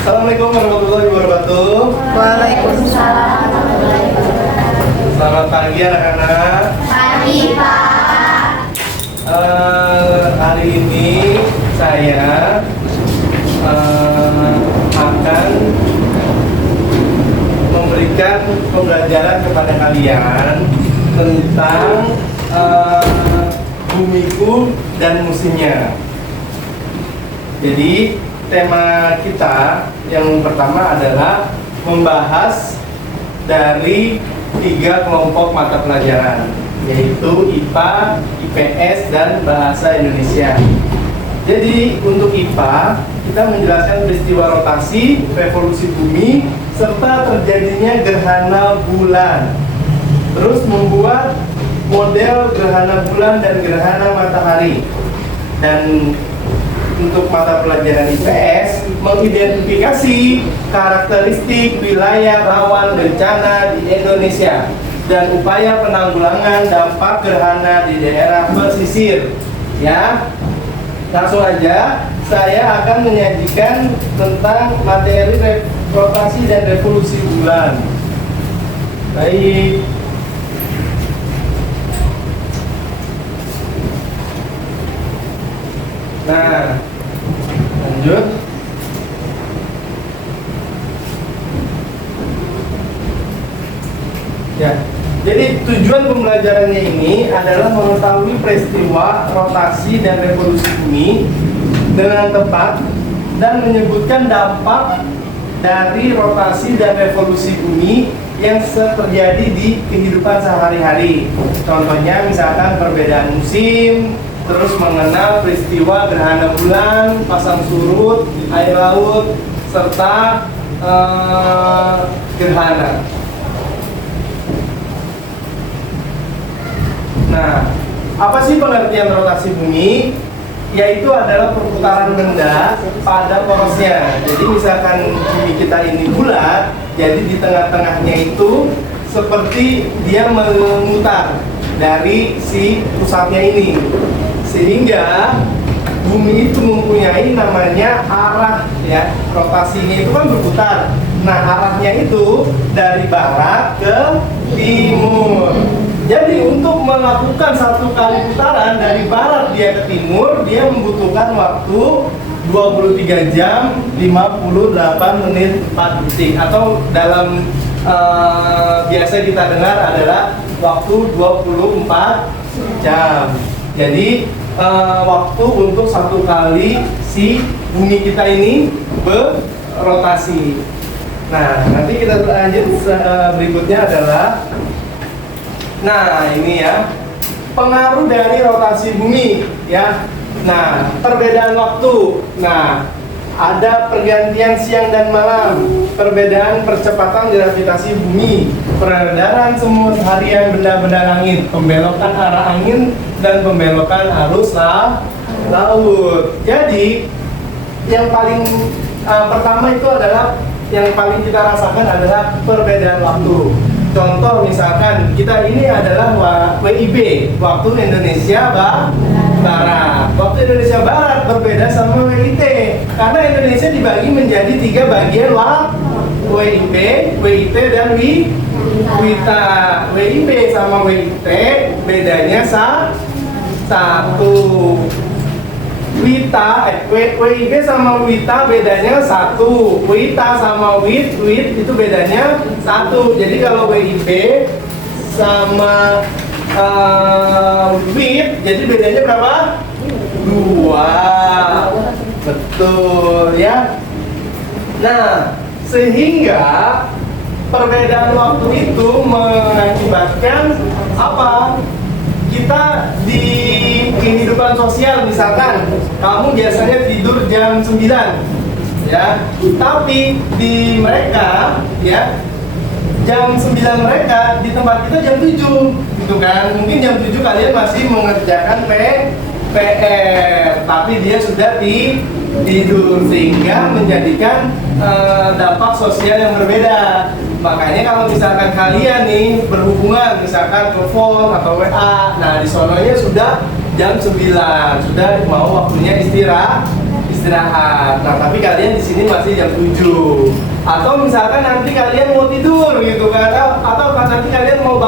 Assalamualaikum warahmatullahi wabarakatuh. Waalaikumsalam. Selamat pagi anak-anak. Pagi, Pak. Hari ini saya akan memberikan pembelajaran kepada kalian tentang bumiku dan musimnya. Jadi tema kita yang pertama adalah membahas dari 3 kelompok mata pelajaran, yaitu IPA, IPS, dan Bahasa Indonesia. Jadi untuk IPA, kita menjelaskan peristiwa rotasi, revolusi bumi, serta terjadinya gerhana bulan. Terus membuat model gerhana bulan dan gerhana matahari. Dan untuk mata pelajaran IPS, mengidentifikasi karakteristik wilayah rawan bencana di Indonesia dan upaya penanggulangan dampak gerhana di daerah pesisir. Ya, langsung aja saya akan menyajikan tentang materi rotasi dan revolusi bulan. Baik. Nah, lanjut. Ya, jadi tujuan pembelajarannya ini adalah mengetahui peristiwa rotasi dan revolusi bumi dengan tepat dan menyebutkan dampak dari rotasi dan revolusi bumi yang terjadi di kehidupan sehari-hari. Contohnya misalkan perbedaan musim, terus mengenal peristiwa gerhana bulan, pasang surut, air laut, serta gerhana. Nah, apa sih pengertian rotasi bumi? Yaitu adalah perputaran benda pada porosnya. Jadi misalkan bumi kita ini bulat, jadi di tengah-tengahnya itu seperti dia memutar dari si pusatnya ini, sehingga bumi itu mempunyai namanya arah, ya. Rotasinya itu kan berputar. Nah, arahnya itu dari barat ke timur. Jadi untuk melakukan satu kali putaran dari barat dia ke timur, dia membutuhkan waktu 23 jam 58 menit 4 detik, atau dalam biasa kita dengar adalah waktu 24 jam. Jadi waktu untuk satu kali si bumi kita ini berotasi. Nah, nanti kita lanjut. Berikutnya adalah, nah ini ya, pengaruh dari rotasi bumi, ya. Nah, perbedaan waktu. Nah, ada pergantian siang dan malam, perbedaan percepatan gravitasi bumi, peredaran semut harian benda-benda langit, pembelokan arah angin, dan pembelokan arus laut. Jadi, yang paling pertama itu adalah, yang paling kita rasakan adalah perbedaan waktu. Contoh misalkan kita ini adalah WIB, waktu Indonesia Barat. Waktu Indonesia Barat berbeda sama WIT, karena Indonesia dibagi menjadi 3 bagian WIB, WIT, dan WITA. WIB sama WIT bedanya satu. WIB sama WITA bedanya 1. WITA sama WIT itu bedanya 1. Jadi kalau WIB sama WIT, jadi bedanya berapa? 2. Betul ya. Nah, sehingga perbedaan waktu itu mengakibatkan apa? Kita di kehidupan sosial, misalkan kamu biasanya tidur jam 9, ya, tapi di mereka, ya, jam 9 mereka, di tempat kita jam 7, gitu kan. Mungkin jam 7 kalian masih mengerjakan PR, tapi dia sudah tidur, sehingga menjadikan dampak sosial yang berbeda. Makanya kalau misalkan kalian nih berhubungan, misalkan telepon atau WA, nah di sononya sudah jam 9, sudah mau waktunya istirahat. Nah, tapi kalian di sini masih jam 7. Atau misalkan nanti kalian mau tidur gitu kan, atau nanti kalian mau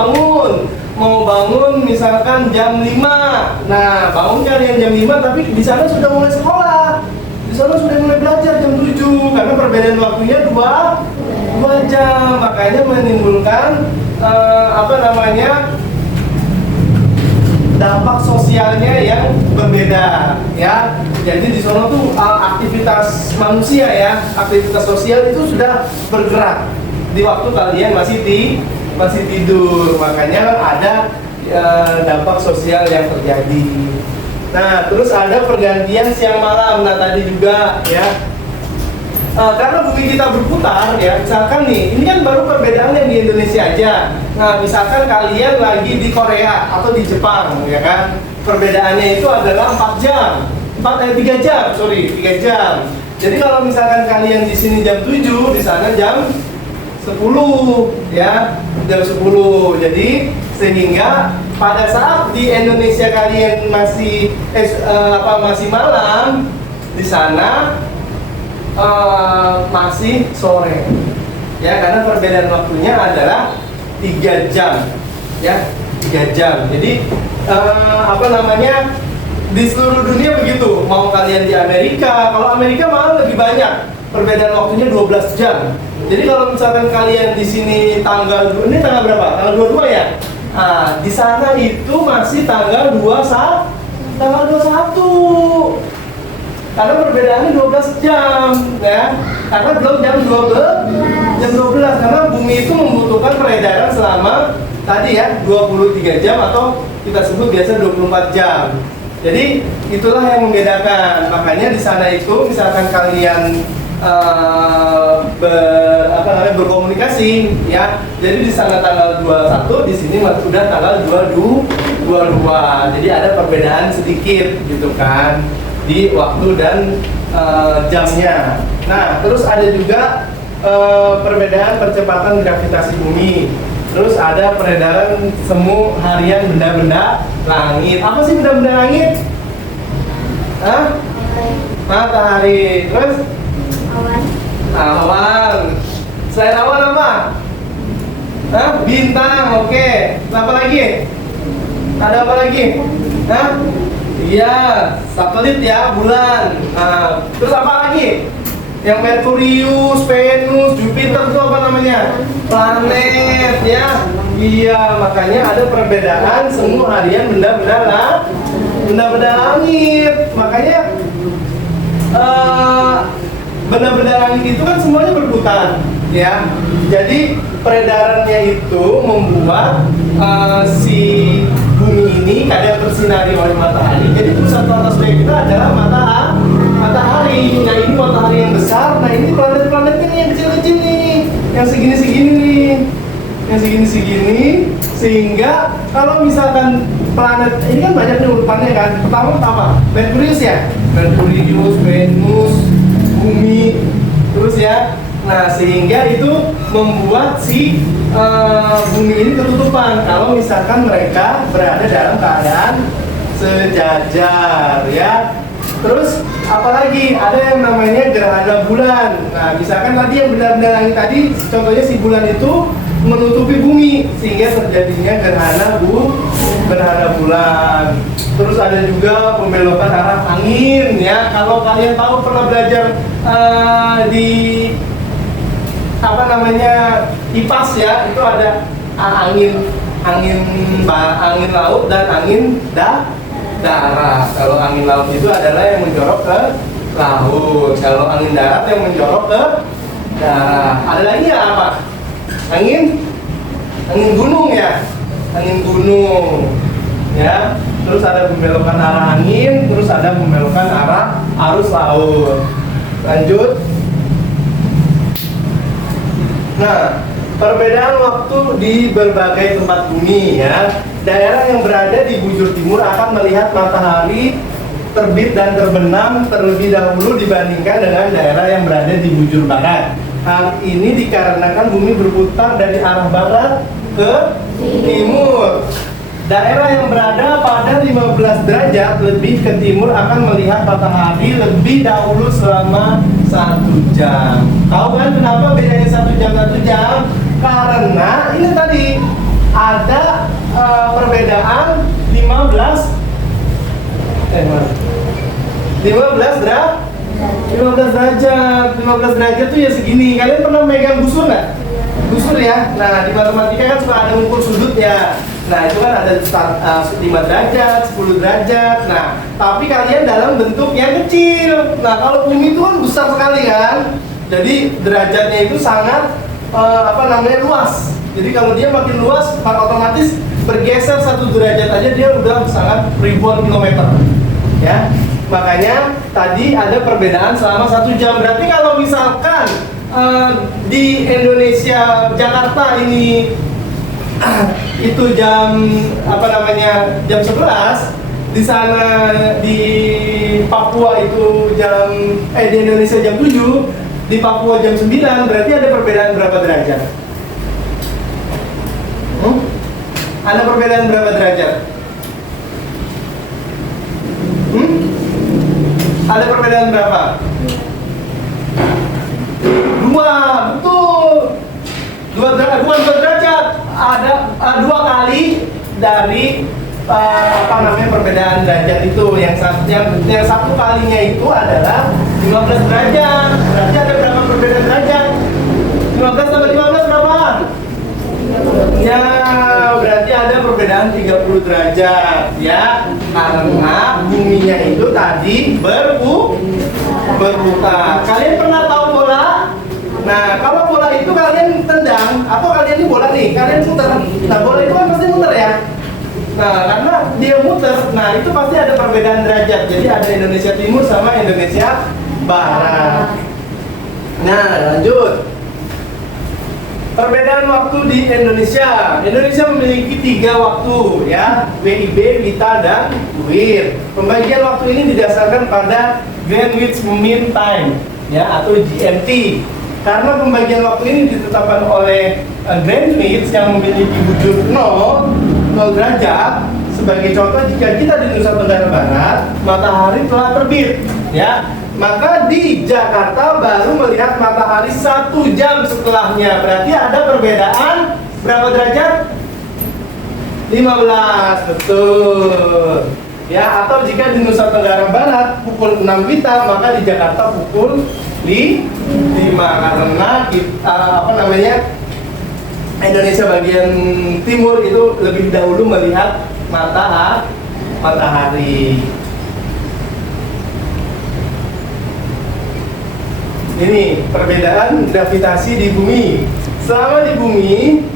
bangun misalkan jam 5. Nah, bangun kalian jam 5 tapi di sana sudah mulai sekolah. Di sana sudah mulai belajar jam 7 karena perbedaan waktunya 2 jam. Makanya menimbulkan dampak sosialnya yang berbeda ya. Jadi di sana tuh aktivitas manusia ya, aktivitas sosial itu sudah bergerak di waktu kalian masih tidur. Makanya ada dampak sosial yang terjadi. Nah, terus ada pergantian siang malam. Nah, tadi juga ya. Karena bumi kita berputar ya, misalkan nih, ini kan baru perbedaannya di Indonesia aja. Nah, misalkan kalian lagi di Korea atau di Jepang ya kan, perbedaannya itu adalah 3 jam. Jadi kalau misalkan kalian di sini jam 7, di sana jam 10 ya, jam 10. Jadi sehingga pada saat di Indonesia kalian masih malam, di sana masih sore ya, karena perbedaan waktunya adalah 3 jam ya, 3 jam. Jadi di seluruh dunia begitu. Mau kalian di Amerika, kalau Amerika malah lebih banyak, perbedaan waktunya 12 jam. Jadi kalau misalkan kalian di sini tanggal berapa? Tanggal 22 ya. Nah, di sana itu masih tanggal 21. Karena perbedaannya 12 jam ya. Karena belum jam 12 karena bumi itu membutuhkan peredaran selama tadi ya 23 jam atau kita sebut biasa 24 jam. Jadi itulah yang membedakan. Makanya di sana itu misalkan kalian berkomunikasi ya. Jadi di sana tanggal 21, di sini sudah tanggal 22. Jadi ada perbedaan sedikit gitu kan di waktu dan jamnya. Nah, terus ada juga perbedaan percepatan gravitasi bumi. Terus ada peredaran semu harian benda-benda langit. Apa sih benda-benda langit? Hah? Matahari. Terus? Awan. Selain awan apa? Hah? Bintang. Oke. Apa lagi? Ada apa lagi? Hah? Iya, satelit ya, bulan. Nah, terus apa lagi? Yang Merkurius, Venus, Jupiter itu apa namanya? Planet ya. Iya, makanya ada perbedaan semu harian benda-benda langit. Makanya benda-benda langit itu kan semuanya berputar ya. Jadi peredarannya itu membuat si bumi ini kadang bersinari oleh matahari. Jadi pusat atmosfer kita adalah matahari. Nah, ini matahari yang besar. Nah, ini planet-planetnya yang kecil-kecil nih, yang segini-segini nih, yang segini-segini. Sehingga kalau misalkan planet ini kan banyak nih urutannya kan. Pertama apa? Merkurius ya, Merkurius, Venus, Bumi, terus ya. Nah, sehingga itu membuat si bumi ini ketutupan kalau misalkan mereka berada dalam keadaan sejajar ya. Terus apalagi ada yang namanya gerhana bulan. Nah, misalkan tadi yang benda-benda langit tadi, contohnya si bulan itu menutupi bumi sehingga terjadinya gerhana bulan. Terus ada juga pembelokan arah angin ya. Kalau kalian tahu pernah belajar di IPAS ya, itu ada angin laut dan angin darat. Kalau angin laut itu adalah yang menjorok ke laut. Kalau angin darat yang menjorok ke darat. Ada lagi ya apa? Angin gunung ya. Angin gunung. Ya. Terus ada pembelokan arah angin, terus ada pembelokan arah arus laut. Lanjut. Nah, perbedaan waktu di berbagai tempat bumi ya. Daerah yang berada di bujur timur akan melihat matahari terbit dan terbenam terlebih dahulu dibandingkan dengan daerah yang berada di bujur barat. Hal ini dikarenakan bumi berputar dari arah barat ke timur. Daerah yang berada pada 15 derajat lebih ke timur akan melihat matahari lebih dahulu selama 1 jam. Tahu kan kenapa bedanya 1 jam? Karena ini tadi ada perbedaan 15 derajat. 15 derajat tuh ya segini. Kalian pernah megang busur nggak? Busur ya. Nah, di matematika kan suka ada ukur sudut ya. Nah, itu kan ada 5 derajat, 10 derajat. Nah, tapi kalian dalam bentuk yang kecil. Nah, kalau bumi itu kan besar sekali kan. Jadi derajatnya itu sangat luas. Jadi kalau dia makin luas, maka otomatis bergeser 1 derajat aja dia udah sangat ribuan kilometer. Ya. Makanya tadi ada perbedaan selama 1 jam. Berarti kalau misalkan di Indonesia, Jakarta ini itu jam jam 11, di sana di Papua itu di Indonesia jam 7, di Papua jam 9, berarti ada perbedaan berapa derajat? Ada perbedaan berapa derajat? Ada perbedaan berapa? 2, betul. 2 derajat. Ada 2 kali dari perbedaan derajat itu. Yang satu kalinya itu adalah 15 derajat. Berarti ada berapa perbedaan derajat? 15 tambah 15 berapa? Ya, berarti ada perbedaan 30 derajat ya. Karena buminya itu tadi berputar. Kalian pernah tahu bola? Nah, kalau bola itu kalian tendang, atau kalian ini bola nih, kalian muter. Nah, bola itu kan pasti muter ya. Nah, karena dia muter, nah itu pasti ada perbedaan derajat. Jadi ada Indonesia Timur sama Indonesia Barat. Nah, lanjut. Perbedaan waktu di Indonesia. Indonesia memiliki 3 waktu ya, WIB, WITA, dan WIR. Pembagian waktu ini didasarkan pada Greenwich Mean Time ya, atau GMT. Karena pembagian waktu ini ditetapkan oleh Greenwich yang memiliki bujur 0 derajat. Sebagai contoh, jika kita di Nusa Tenggara Barat, matahari telah terbit ya, maka di Jakarta baru melihat matahari 1 jam setelahnya. Berarti ada perbedaan berapa derajat? 15, betul. Ya, atau jika di Nusa Tenggara Barat pukul 6 WITA, maka di Jakarta pukul 5. Karena kita Indonesia bagian timur itu lebih dahulu melihat matahari. Ini perbedaan gravitasi di bumi. Selama di bumi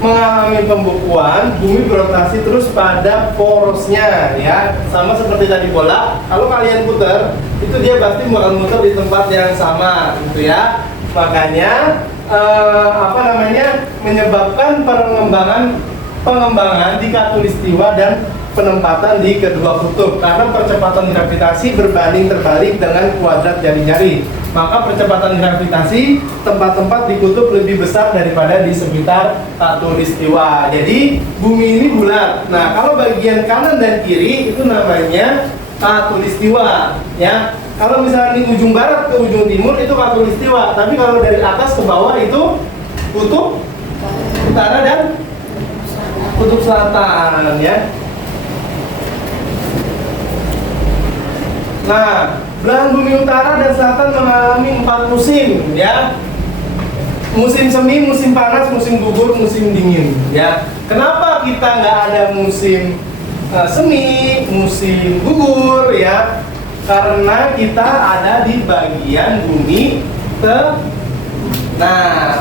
mengalami pembukuan, bumi berotasi terus pada porosnya ya. Sama seperti tadi bola, kalau kalian putar, itu dia pasti bakal muter di tempat yang sama gitu ya. Makanya menyebabkan pengembangan di khatulistiwa dan penempatan di kedua kutub. Karena percepatan gravitasi berbanding terbalik dengan kuadrat jari-jari, maka percepatan gravitasi tempat-tempat di kutub lebih besar daripada di sekitar khatulistiwa. Jadi bumi ini bulat. Nah, kalau bagian kanan dan kiri itu namanya khatulistiwa ya. Kalau misalnya di ujung barat ke ujung timur itu khatulistiwa, tapi kalau dari atas ke bawah itu kutub utara dan kutub selatan ya. Nah, belahan bumi utara dan selatan mengalami 4 musim ya. Musim semi, musim panas, musim gugur, musim dingin ya. Kenapa kita nggak ada musim semi, musim gugur ya? Karena kita ada di bagian bumi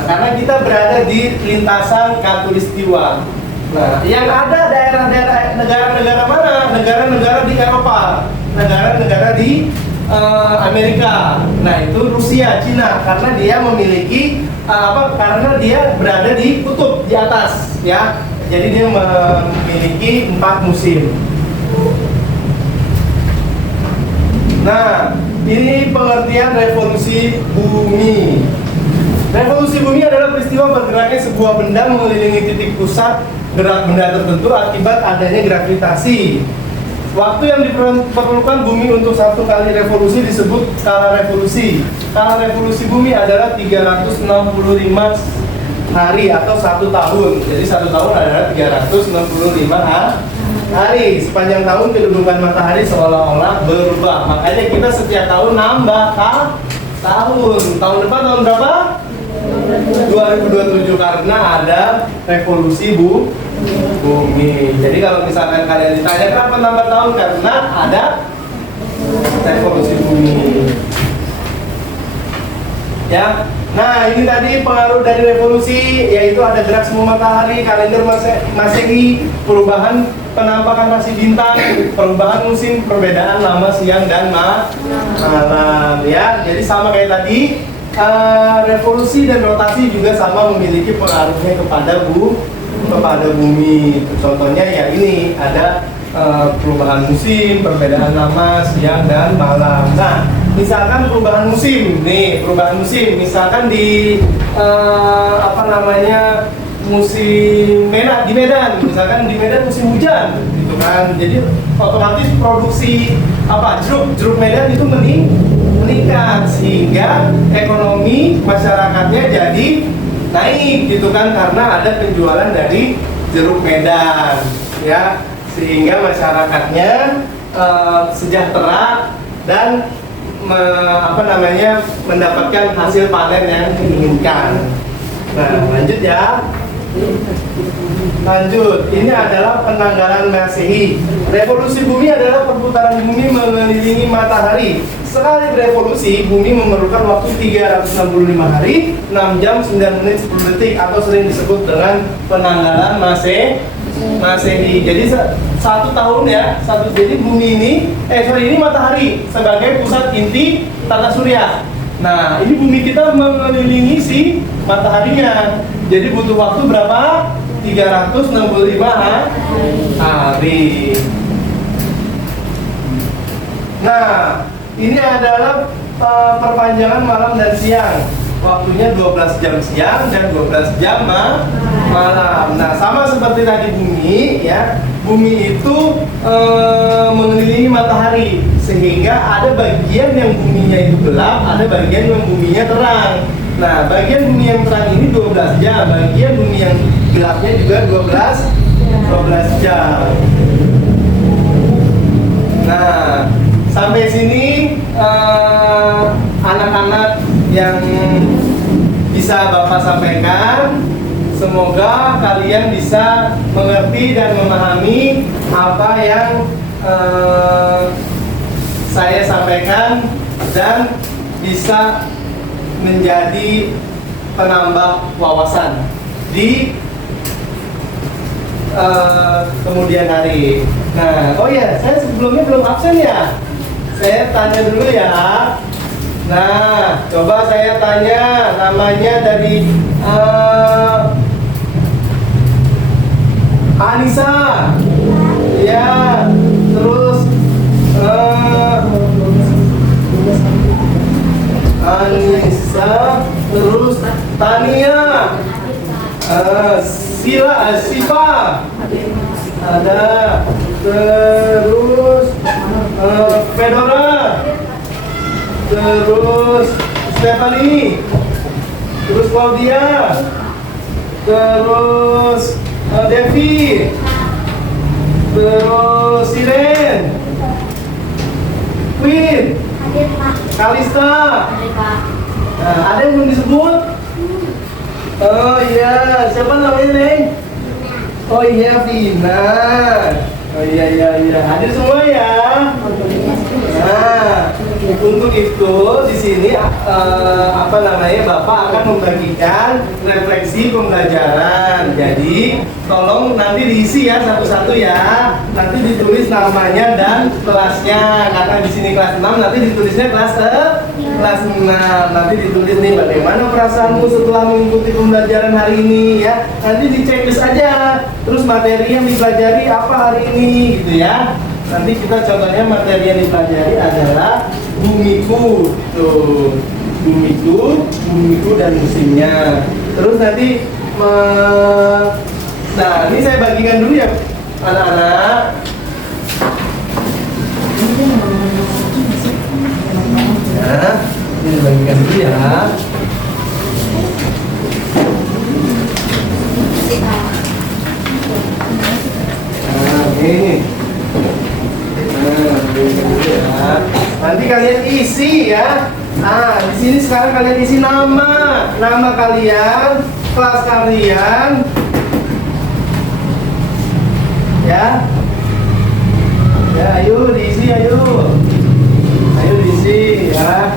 karena kita berada di lintasan khatulistiwa. Nah, yang ada daerah-daerah negara-negara mana? Negara-negara di Eropa, negara-negara di Amerika. Nah, itu Rusia, Cina, karena dia memiliki karena dia berada di kutub di atas ya. Jadi dia memiliki 4 musim. Nah, ini pengertian revolusi bumi. Revolusi bumi adalah peristiwa bergeraknya sebuah benda mengelilingi titik pusat gerak benda tertentu akibat adanya gravitasi. Waktu yang diperlukan bumi untuk satu kali revolusi disebut skala revolusi. Skala revolusi bumi adalah 365 hari atau 1 tahun. Jadi 1 tahun adalah 365 hari. Sepanjang tahun kedudukan matahari seolah-olah berubah. Makanya kita setiap tahun nambah tahun. Tahun depan tahun berapa? 2027 karena ada revolusi bumi. Jadi kalau misalkan kalian ditanya kenapa nambah tahun, karena ada revolusi bumi. Ya. Nah, ini tadi pengaruh dari revolusi, yaitu ada gerak semu matahari, kalender Masehi, perubahan penampakan rasi bintang, perubahan musim, perbedaan lama siang dan malam. Ya, jadi sama kayak tadi. Revolusi dan rotasi juga sama memiliki pengaruhnya kepada bumi. Contohnya ya ini ada perubahan musim, perbedaan lama siang dan malam. Nah, misalkan perubahan musim, misalkan di musim di Medan, misalkan di Medan musim hujan, gitu kan. Jadi otomatis produksi jeruk Medan itu meningkat sehingga ekonomi masyarakatnya jadi naik, gitu kan, karena ada penjualan dari jeruk Medan, ya, sehingga masyarakatnya sejahtera dan mendapatkan hasil panen yang diinginkan. Nah, lanjut ya. Lanjut, ini adalah penanggalan Masehi. Revolusi bumi adalah perputaran bumi mengelilingi matahari. Sekali berevolusi, bumi memerlukan waktu 365 hari, 6 jam, 9 menit, 10 detik, atau sering disebut dengan penanggalan Masehi. Jadi 1 tahun ya, jadi bumi ini matahari sebagai pusat inti tata surya. Nah, ini bumi kita mengelilingi si mataharinya. Jadi butuh waktu berapa? 365 hari. Nah, ini adalah perpanjangan malam dan siang. Waktunya 12 jam siang dan 12 jam malam. Nah, sama seperti tadi bumi ya. Bumi itu mengelilingi matahari, sehingga ada bagian yang buminya itu gelap, ada bagian yang buminya terang. Nah, bagian bumi yang terang ini 12 jam, bagian bumi yang gelapnya juga 12 jam. Nah, sampai sini anak-anak yang bisa Bapak sampaikan, semoga kalian bisa mengerti dan memahami apa yang saya sampaikan dan bisa menjadi penambah wawasan di kemudian hari. Nah, oh ya, saya sebelumnya belum absen ya. Saya tanya dulu ya. Nah, coba saya tanya namanya dari Anissa. Ya, terus Anissa, terus Tania, Siva, ada, terus Fedora, terus Stephanie, terus Claudia, terus Devi, terus Siren, Queen, Kalista. Nah, ada yang belum disebut? Oh iya, siapa namanya Neng? Oh iya, Vina. Oh iya. Hadir semua ya. Nah, untuk itu di sini Bapak akan membagikan refleksi pembelajaran. Jadi tolong nanti diisi ya satu-satu ya. Nanti ditulis namanya dan kelasnya. Karena di sini kelas 6, nanti ditulisnya kelas 6. Nanti ditulis nih bagaimana perasaanmu setelah mengikuti pembelajaran hari ini ya. Nanti diceklis aja. Terus materi yang dipelajari apa hari ini gitu ya. Nanti kita contohnya materi yang dipelajari adalah bumiku, tuh bumiku, bumiku dan musimnya. Terus nanti nah ini saya bagikan dulu ya anak-anak. Nah, ini bagikan dulu ya. Nah, ini. Nah, bagikan dulu ya. Nanti kalian isi ya. Nah, di sini sekarang kalian isi nama kalian, kelas kalian, ya. Ya, ayo diisi, ayo diisi ya.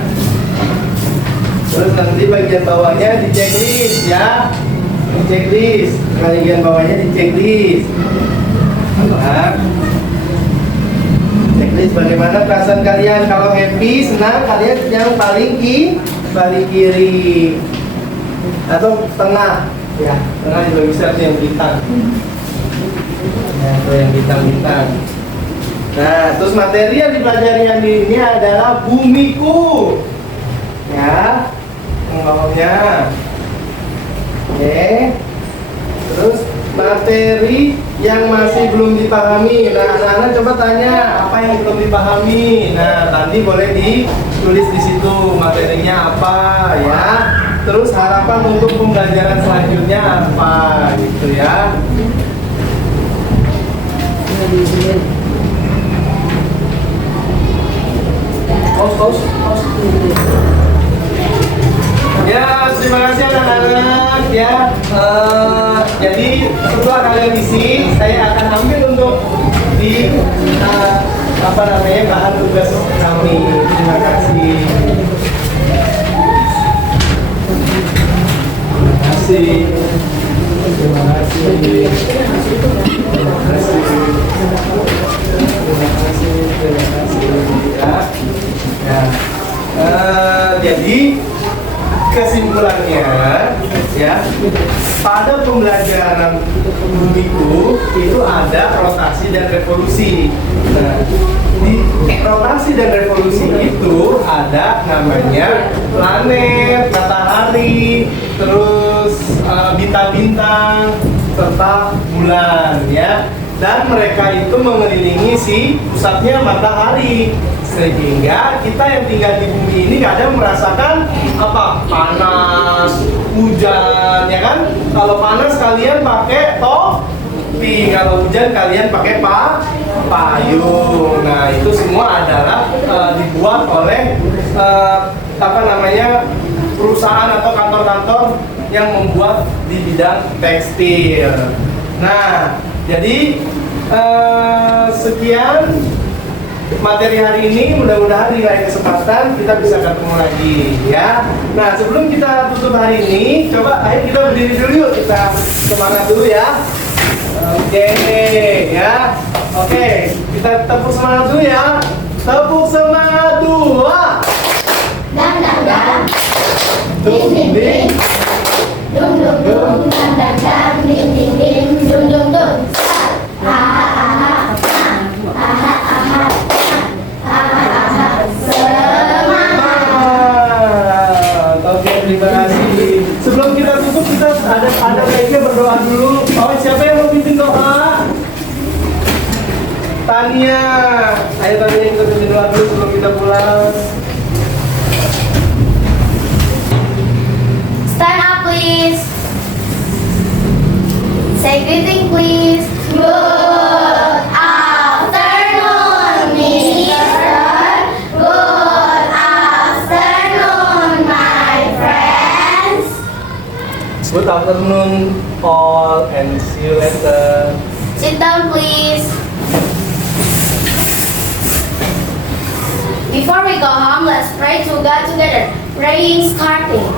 Terus nanti bagian bawahnya di checklist ya, di checklist. Bagian bawahnya di checklist. Nah. Checklist bagaimana perasaan kalian, kalau happy, senang, kalian yang paling kiri atau tengah ya, tengah juga bisa tuh yang bintang ya, atau yang bintang. Nah, terus materi yang dipelajari yang ini adalah bumiku ya, ngomongnya oke. Terus materi yang masih belum dipahami. Nah, anak-anak coba tanya apa yang belum dipahami. Nah, tadi boleh ditulis di situ materinya apa ya. Terus harapan untuk pembelajaran selanjutnya apa gitu ya. Pause. Ya, terima kasih anak-anak ya. Jadi setelah kalian isi, saya akan ambil untuk di bahan tugas kami. Terima kasih. Terima kasih ya. Jadi kesimpulannya ya, pada pembelajaran bumiku itu ada rotasi dan revolusi. Nah, di rotasi dan revolusi itu ada namanya planet, matahari, terus bintang-bintang serta bulan ya. Dan mereka itu mengelilingi si pusatnya matahari, sehingga kita yang tinggal di bumi ini kadang merasakan apa, panas, hujan ya kan. Kalau panas kalian pakai topi, kalau hujan kalian pakai payung. Nah, itu semua adalah dibuat oleh perusahaan atau kantor-kantor yang membuat di bidang tekstil. Nah, jadi sekian materi hari ini, mudah-mudahan di lain kesempatan kita bisa ketemu lagi ya. Nah, sebelum kita tutup hari ini, coba ayo kita berdiri dulu yuk, kita semangat dulu ya. Oke ya. Oke, kita tepuk semangat dulu ya. Tepuk semangat dua. Dang dang dang, Dung ding ding. dung dung dung, dang dang dang, ding ding ding, dung dung dung. Aha aha aha aha aha. Semangat. Oke, terima kasih. Sebelum kita tutup, kita ada baiknya berdoa dulu. Oh, siapa yang mau pimpin doa? Tania. Ayo Tania, kita pimpin doa dulu sebelum kita pulang. Stand up, please. Say greeting, please. Good afternoon, Mister. Good afternoon, my friends. Good afternoon all, and see you later. Sit down, please. Before we go home, let's pray to God together. Praying starting.